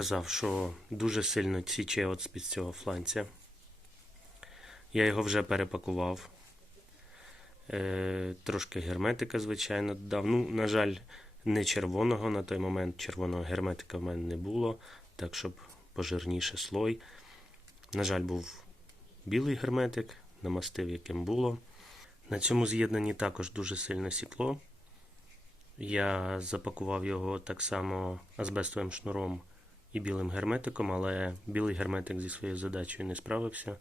Показав, що дуже сильно тіче от з-під цього фланця. Я його вже перепакував. Е, трошки герметика, звичайно, додав. Ну, на жаль, не червоного на той момент. Червоного герметика в мене не було, так щоб пожирніше слой. На жаль, був білий герметик, намастив яким було. На цьому з'єднанні також дуже сильно сікло. Я запакував його так само азбестовим шнуром і білим герметиком, але білий герметик зі своєю задачею не справився.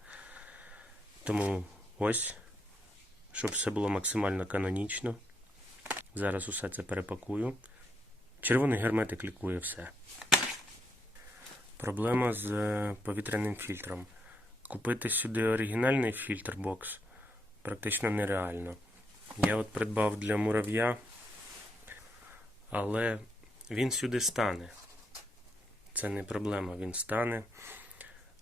Тому ось, щоб все було максимально канонічно. Зараз усе це перепакую. Червоний герметик лікує все. Проблема з е, повітряним фільтром. Купити сюди оригінальний фільтр бокс практично нереально. Я от придбав для мурав'я, але він сюди стане. Це не проблема, він стане.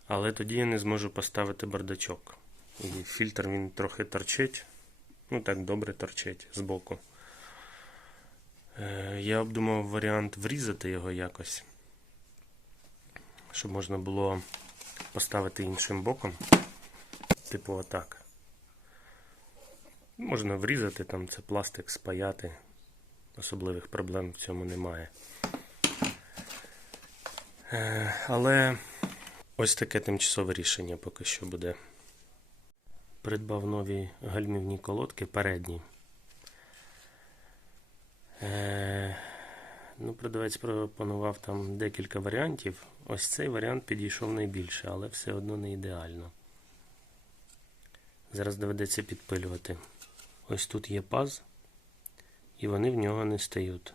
Але тоді я не зможу поставити бардачок. І фільтр він трохи торчить. Ну так добре торчить збоку. Е, Я обдумав варіант врізати його якось, щоб можна було поставити іншим боком. Типу отак. Можна врізати там це пластик, спаяти. Особливих проблем в цьому немає. Е, Але ось таке тимчасове рішення поки що буде. Придбав нові гальмівні колодки передні. Е, Ну, продавець пропонував там декілька варіантів. Ось цей варіант підійшов найбільше, але все одно не ідеально. Зараз доведеться підпилювати. Ось тут є паз, і вони в нього не стають.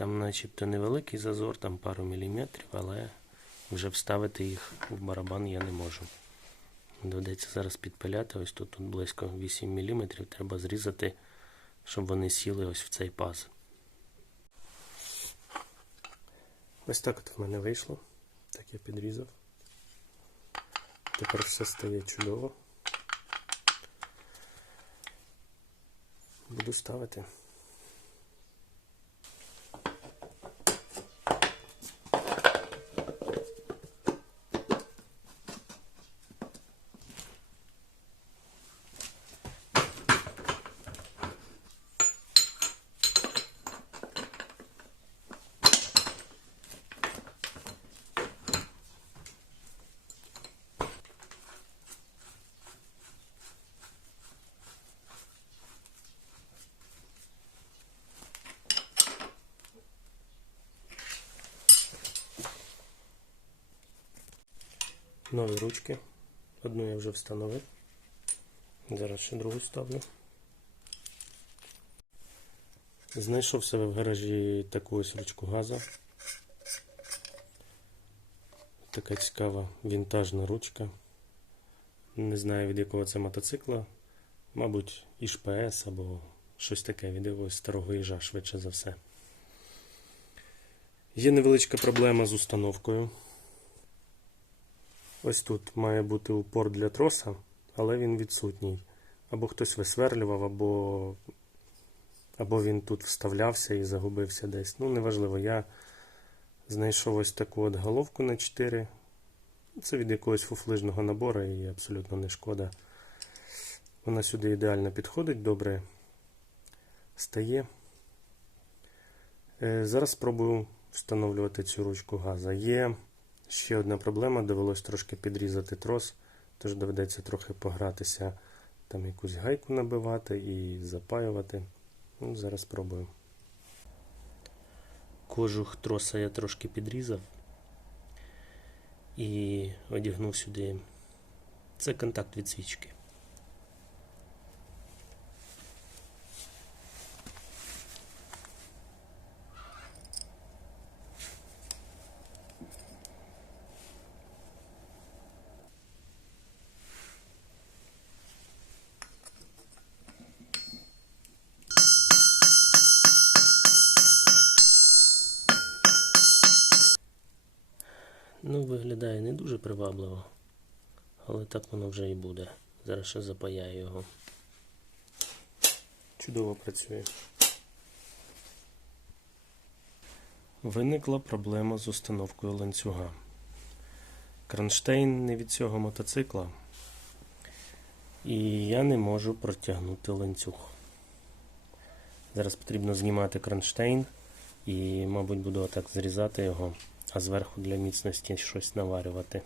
Там начебто невеликий зазор, там пару міліметрів, але вже вставити їх в барабан я не можу. Доведеться зараз підпиляти. Ось тут, тут близько 8 мм. Треба зрізати, щоб вони сіли ось в цей паз. Ось так от в мене вийшло. Так я підрізав. Тепер все стає чудово. Буду ставити. Нові ручки. Одну я вже встановив. Зараз ще другу ставлю. Знайшов себе в гаражі таку ось ручку газа. Така цікава вінтажна ручка. Не знаю від якого це мотоцикла. Мабуть, ІШПС або щось таке від якогось старого їжа, швидше за все. Є невеличка проблема з установкою. Ось тут має бути упор для троса, але він відсутній. Або хтось висверлював, або або він тут вставлявся і загубився десь. Ну, неважливо. Я знайшов ось таку от головку на 4. Це від якогось фуфлижного набору і абсолютно не шкода. Вона сюди ідеально підходить, добре стає. Е, Зараз спробую встановлювати цю ручку газа. Є ще одна проблема, довелось трошки підрізати трос, тож доведеться трохи погратися, там якусь гайку набивати і запаювати. Ну, Зараз спробую. Кожух троса я трошки підрізав і одягнув сюди. Це контакт від свічки. Ну, виглядає не дуже привабливо, але так воно вже і буде. Зараз ще запаяю його. Чудово працює. Виникла проблема з установкою ланцюга. Кронштейн не від цього мотоцикла, і я не можу протягнути ланцюг. Зараз потрібно знімати кронштейн і, мабуть, буду отак зрізати його, а зверху для міцності щось наварювати.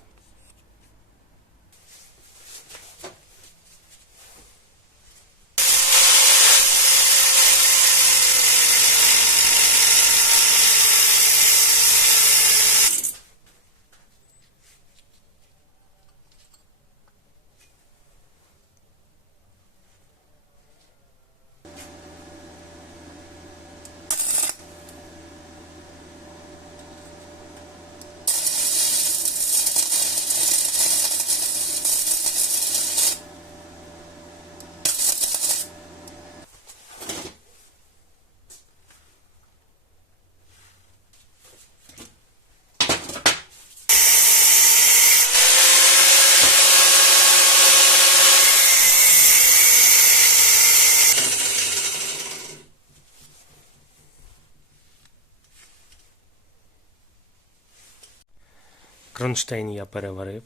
Кронштейн я переварив.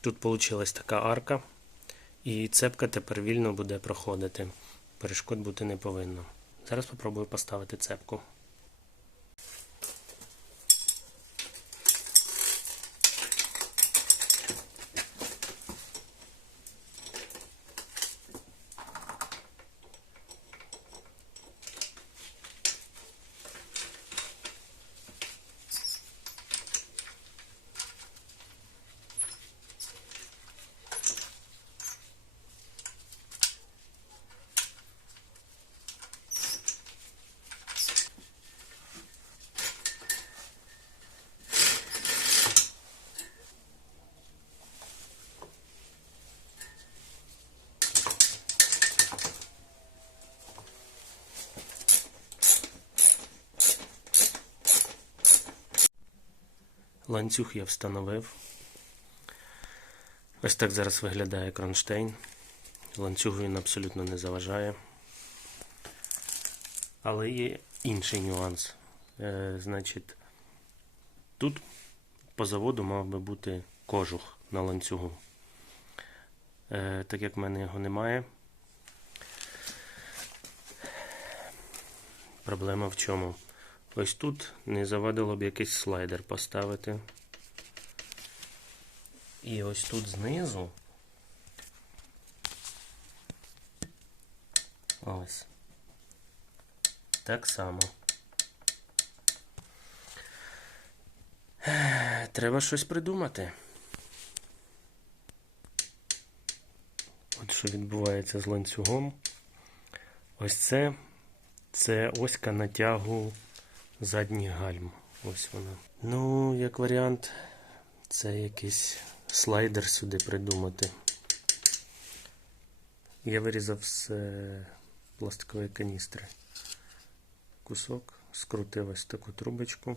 Тут вийшла така арка, і цепка тепер вільно буде проходити. Перешкод бути не повинно. Зараз спробую поставити цепку. Ланцюг я встановив. Ось так зараз виглядає кронштейн. Ланцюг він абсолютно не заважає. Але є інший нюанс. Е, значить, тут по заводу мав би бути кожух на ланцюгу. Е, так як в мене його немає. Проблема в чому? Ось тут не завадило б якийсь слайдер поставити. І ось тут знизу. Ось. Так само. Треба щось придумати. От що відбувається з ланцюгом. Ось це. Це оська натягу задній гальм. Ось вона. Ну, як варіант, це якийсь слайдер сюди придумати. Я вирізав з е, пластикової каністри. Кусок, скрутив ось таку трубочку.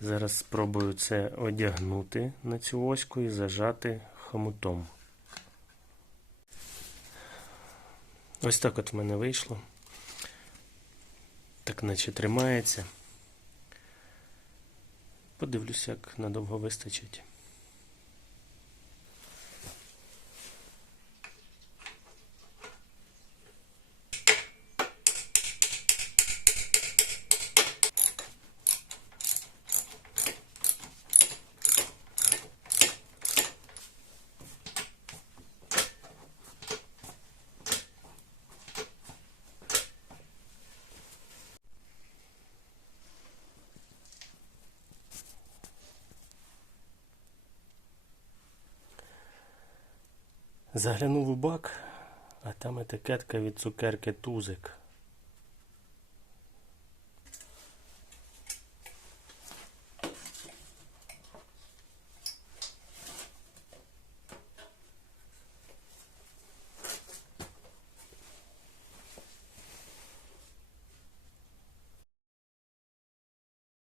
Зараз спробую це одягнути на цю оську і зажати хомутом. Ось так от в мене вийшло. Так наче тримається. Подивлюся, як надовго вистачить. Заглянув у бак, а там етикетка від цукерки Тузик.